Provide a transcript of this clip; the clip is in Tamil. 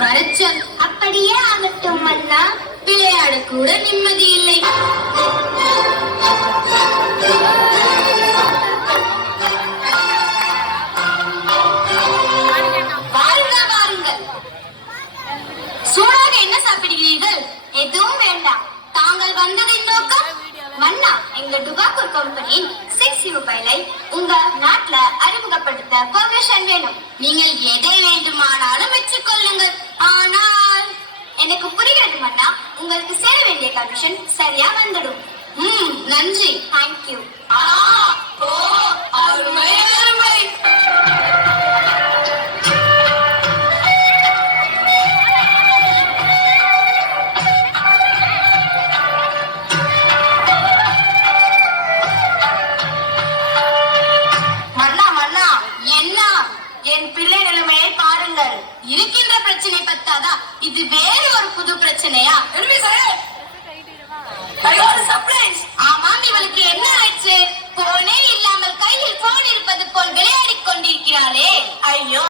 வரச்சல். அப்படியே ஆகட்டும் மன்னா. விளையாட கூட நிம்மதி இல்லை. வாருங்கள் வாருங்கள். சூடாக என்ன சாப்பிடுகிறீர்கள்? எதுவும் வேண்டாம். தாங்கள் வந்ததின் நோக்கம்? மன்னா, எங்க டுபாக்கூர் கம்பெனியின் 6 மொபைலை உங்க நாட்டுல அறிமுகப்படுத்த பெர்மிஷன் வேணும். நீங்கள் எதை வேண்டுமானாலும் வச்சுக்கொள்ளுங்கள். ஆனால் எனக்கு புரிகிறது மன்னா, உங்களுக்கு சேர வேண்டிய கமிஷன் சரியா வந்துடும். நன்றி. தேங்க்யூ. அருமை அருமை. என் பிள்ளை நிலைமையை பாருங்கள். இருக்கின்ற பிரச்சனை பத்தாதா? இது வேறு ஒரு புது பிரச்சனையா? ஆமாம், இவளுக்கு என்ன ஆயிடுச்சு? போனே இல்லாமல் கையில் போன் இருப்பது போல் விளையாடிக் கொண்டிருக்கிறாளே. ஐயோ.